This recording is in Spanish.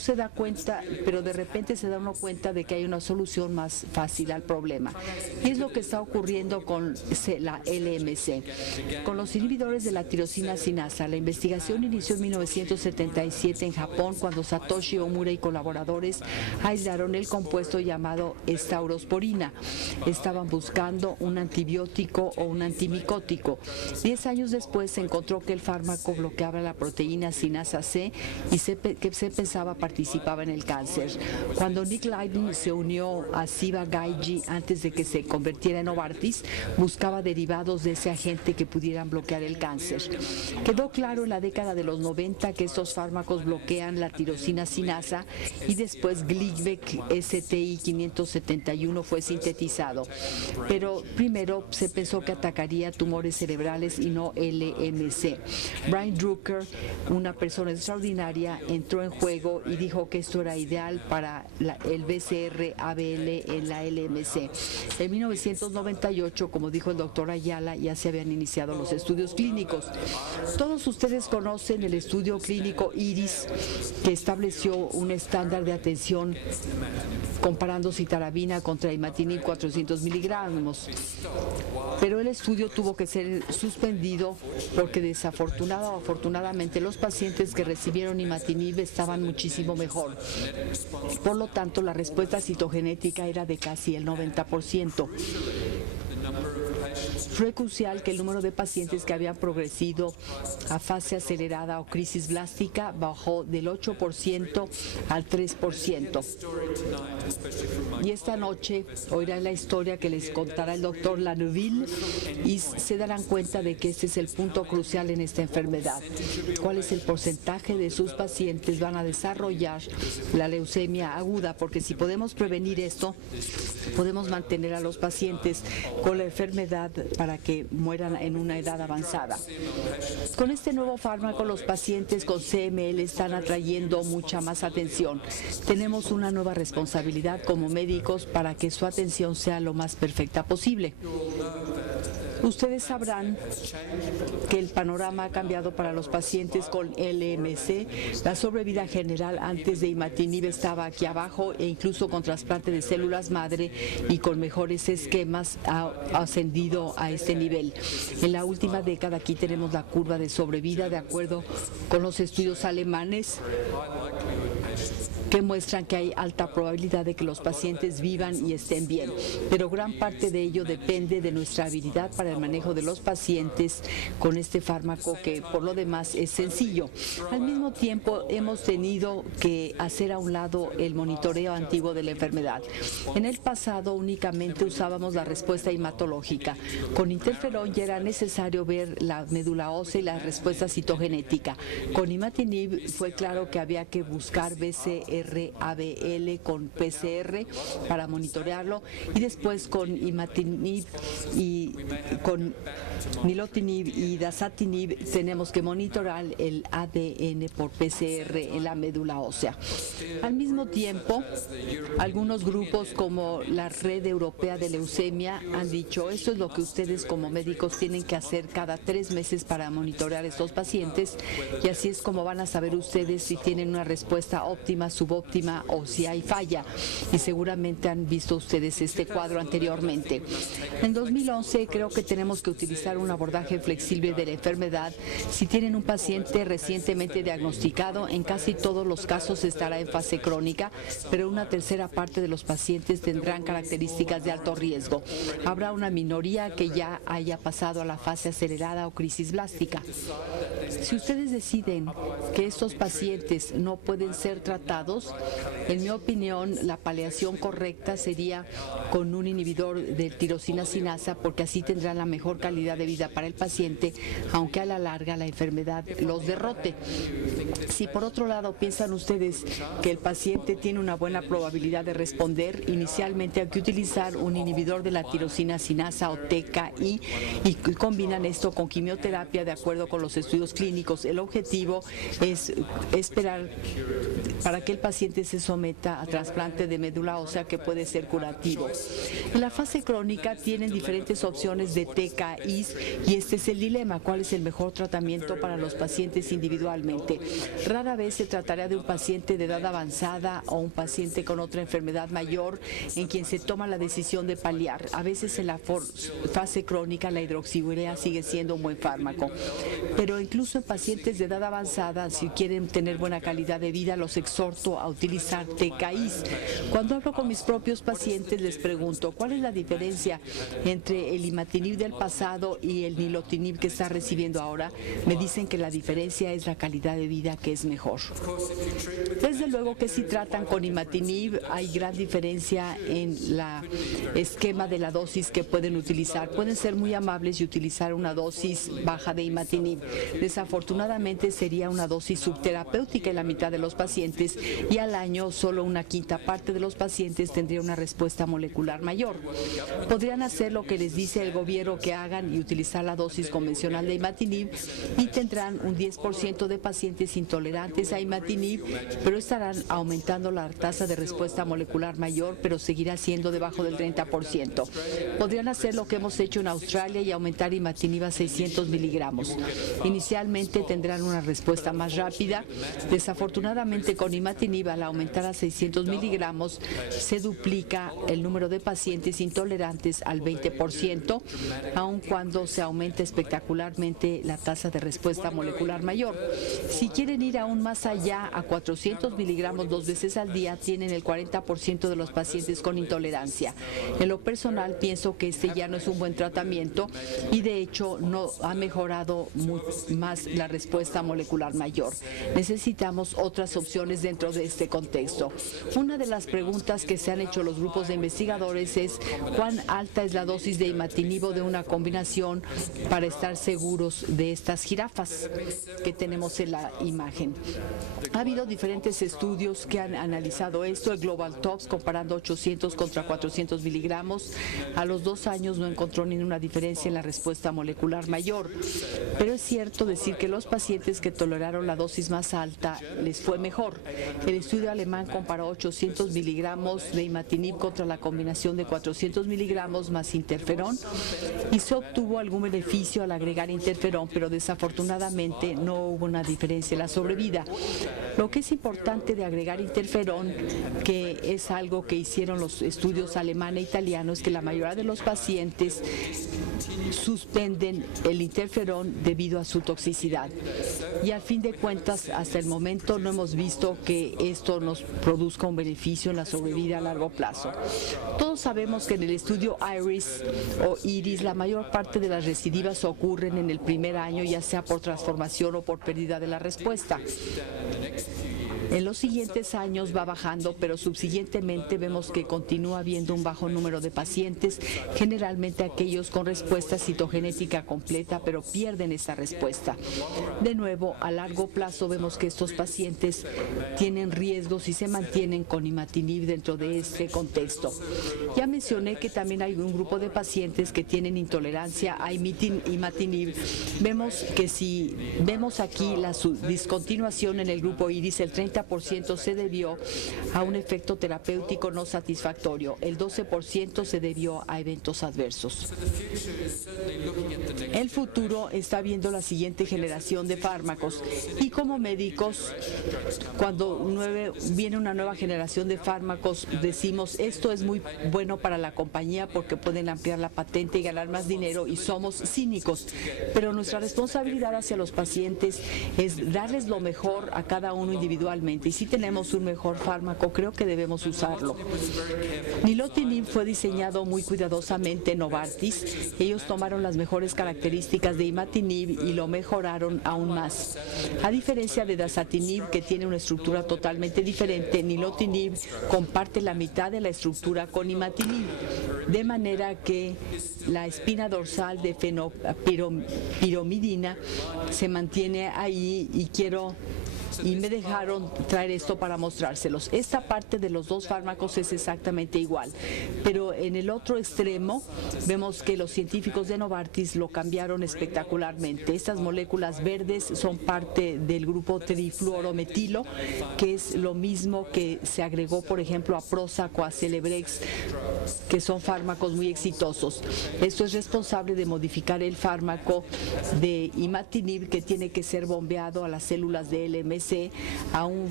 se da cuenta, pero de repente se da uno cuenta de que hay una solución más fácil al problema. Y es lo que está ocurriendo con la LMC. Con los inhibidores de la tirosina sinasa, la investigación inició en 1977 en Japón, cuando Satoshi Omura y colaboradores aislaron el compuesto llamado estaurosporina. Estaban buscando un antibiótico o un antimicótico. 10 años después se encontró que el fármaco bloqueaba la proteína sinasa C y que se pensaba participaba en el cáncer. Cuando Nick Leiden se unió a Ciba Geigy antes de que se convirtiera en Novartis, buscaba derivados de ese agente que pudieran bloquear el cáncer. Quedó claro en la década de los 90 que estos fármacos bloquean la tirosina sinasa y después Gleevec STI 571 fue sintetizado. Pero primero se pensó que atacaría tumores cerebrales y no LMC. Brian Drucker, una persona extraordinaria, entró en juego y dijo que esto era ideal para el BCR-ABL en la LMC. En 1998, como dijo el doctor Ayala, ya se habían iniciado los estudios clínicos. Todos ustedes conocen el estudio clínico IRIS, que estableció un estándar de atención comparando citarabina contra imatinib 400 miligramos. Pero el estudio tuvo que ser suspendido porque desafortunadamente o afortunadamente los pacientes que recibieron imatinib estaban muchísimo mejor. Por lo tanto, la respuesta citogenética era de casi el 90%. Fue crucial que el número de pacientes que habían progresado a fase acelerada o crisis blástica bajó del 8% al 3%. Y esta noche oirán la historia que les contará el doctor Laneuville y se darán cuenta de que este es el punto crucial en esta enfermedad. ¿Cuál es el porcentaje de sus pacientes van a desarrollar la leucemia aguda? Porque si podemos prevenir esto, podemos mantener a los pacientes con la enfermedad para que mueran en una edad avanzada. Con este nuevo fármaco, los pacientes con CML están atrayendo mucha más atención. Tenemos una nueva responsabilidad como médicos para que su atención sea lo más perfecta posible. Ustedes sabrán que el panorama ha cambiado para los pacientes con LMC. La sobrevida general antes de imatinib estaba aquí abajo e incluso con trasplante de células madre y con mejores esquemas ha ascendido a este nivel. En la última década aquí tenemos la curva de sobrevida de acuerdo con los estudios alemanes que muestran que hay alta probabilidad de que los pacientes vivan y estén bien, pero gran parte de ello depende de nuestra habilidad para el manejo de los pacientes con este fármaco, que por lo demás es sencillo. Al mismo tiempo hemos tenido que hacer a un lado el monitoreo antiguo de la enfermedad. En el pasado únicamente usábamos la respuesta hematológica. Con interferón ya era necesario ver la médula ósea y la respuesta citogenética. Con imatinib fue claro que había que buscar BCR-ABL con PCR para monitorearlo, y después con imatinib y con nilotinib y dasatinib tenemos que monitorear el ADN por PCR en la médula ósea. Al mismo tiempo, algunos grupos como la Red Europea de Leucemia han dicho: esto es lo que ustedes como médicos tienen que hacer cada 3 meses para monitorear estos pacientes, y así es como van a saber ustedes si tienen una respuesta óptima, subóptima o si hay falla, y seguramente han visto ustedes este cuadro anteriormente. En 2011 creo que tenemos que utilizar un abordaje flexible de la enfermedad. Si tienen un paciente recientemente diagnosticado, en casi todos los casos estará en fase crónica, pero una tercera parte de los pacientes tendrán características de alto riesgo. Habrá una minoría que ya haya pasado a la fase acelerada o crisis blástica. Si ustedes deciden que estos pacientes no pueden ser tratados, en mi opinión, la paliación correcta sería con un inhibidor de tirosina sinasa, porque así tendrán la mejor calidad de vida para el paciente, aunque a la larga la enfermedad los derrote. Si por otro lado piensan ustedes que el paciente tiene una buena probabilidad de responder, inicialmente hay que utilizar un inhibidor de la tirosina sinasa o TKI y combinan esto con quimioterapia de acuerdo con los estudios clínicos. El objetivo es esperar para que el paciente se someta a trasplante de médula ósea que puede ser curativo. En la fase crónica tienen diferentes opciones de TKIs y este es el dilema: ¿cuál es el mejor tratamiento para los pacientes individualmente? Rara vez se tratará de un paciente de edad avanzada o un paciente con otra enfermedad mayor en quien se toma la decisión de paliar. A veces en la fase crónica la hidroxiurea sigue siendo un buen fármaco, pero incluso en pacientes de edad avanzada, si quieren tener buena calidad de vida, los exhorto a utilizar TKIs. Cuando hablo con mis propios pacientes les pregunto ¿cuál es la diferencia entre el imatinib del pasado y el nilotinib que está recibiendo ahora? Me dicen que la diferencia es la calidad de vida, que es mejor. Desde luego que si tratan con imatinib hay gran diferencia en la esquema de la dosis que pueden utilizar. Pueden ser muy amables y utilizar una dosis baja de imatinib. Desafortunadamente sería una dosis subterapéutica en la mitad de los pacientes y al año solo una quinta parte de los pacientes tendría una respuesta molecular mayor. Podrían hacer lo que les dice el gobierno que hagan y utilizar la dosis convencional de imatinib y tendrán un 10% de pacientes intolerantes a imatinib, pero estarán aumentando la tasa de respuesta molecular mayor, pero seguirá siendo debajo del 30%. Podrían hacer lo que hemos hecho en Australia y aumentar imatinib a 600 miligramos. Inicialmente tendrán una respuesta más rápida. Desafortunadamente con imatinib, al aumentar a 600 miligramos, se duplica el número de pacientes intolerantes al 20%, aun cuando se aumenta espectacularmente la tasa de respuesta molecular mayor. Si quieren ir aún más allá, a 400 miligramos 2 veces al día, tienen el 40% de los pacientes con intolerancia. En lo personal, pienso que este ya no es un buen tratamiento y de hecho no ha mejorado más la respuesta molecular mayor. Necesitamos otras opciones dentro de este contexto. Una de las preguntas que se han hecho los grupos de investigadores es ¿cuán alta es la dosis de imatinib de una combinación para estar seguros de estas jirafas que tenemos en la imagen? Ha habido diferentes estudios que han analizado esto. El Global Tox comparando 800 contra 400 miligramos. A los 2 años no encontró ninguna diferencia en la respuesta molecular mayor. Pero es cierto decir que los pacientes que toleraron la dosis más alta les fue mejor. El estudio alemán comparó 800 miligramos de imatinib contra la combinación de 400 miligramos más interferón y se obtuvo algún beneficio al agregar interferón, pero desafortunadamente no hubo una diferencia en la sobrevida. Lo que es importante de agregar interferón, que es algo que hicieron los estudios alemán e italiano, es que la mayoría de los pacientes suspenden el interferón debido a su toxicidad. Y al fin de cuentas, hasta el momento no hemos visto que esto nos produzca un beneficio en la sobrevida a largo plazo. Todos sabemos que en el estudio IRIS o IRIS, la mayor parte de las recidivas ocurren en el primer año, ya sea por transformación o por pérdida de la respuesta. En los siguientes años va bajando, pero subsiguientemente vemos que continúa habiendo un bajo número de pacientes, generalmente aquellos con respuesta citogenética completa, pero pierden esa respuesta. De nuevo, a largo plazo vemos que estos pacientes tienen riesgos y se mantienen con imatinib dentro de este contexto. Ya mencioné que también hay un grupo de pacientes que tienen intolerancia a imatinib. Vemos que si vemos aquí la discontinuación en el grupo IRIS, el 30% se debió a un efecto terapéutico no satisfactorio. El 12% se debió a eventos adversos. El futuro está viendo la siguiente generación de fármacos y como médicos, cuando viene una nueva generación de fármacos, decimos esto es muy bueno para la compañía porque pueden ampliar la patente y ganar más dinero y somos cínicos, pero nuestra responsabilidad hacia los pacientes es darles lo mejor a cada uno individualmente. Y si tenemos un mejor fármaco, creo que debemos usarlo. Nilotinib fue diseñado muy cuidadosamente en Novartis. Ellos tomaron las mejores características de imatinib y lo mejoraron aún más. A diferencia de dasatinib, que tiene una estructura totalmente diferente, nilotinib comparte la mitad de la estructura con imatinib, de manera que la espina dorsal de fenopirimidina se mantiene ahí y quiero y me dejaron traer esto para mostrárselos. Esta parte de los dos fármacos es exactamente igual, pero en el otro extremo vemos que los científicos de Novartis lo cambiaron espectacularmente. Estas moléculas verdes son parte del grupo trifluorometilo, que es lo mismo que se agregó, por ejemplo, a Prozac o a Celebrex, que son fármacos muy exitosos. Esto es responsable de modificar el fármaco de imatinib, que tiene que ser bombeado a las células de LMC a un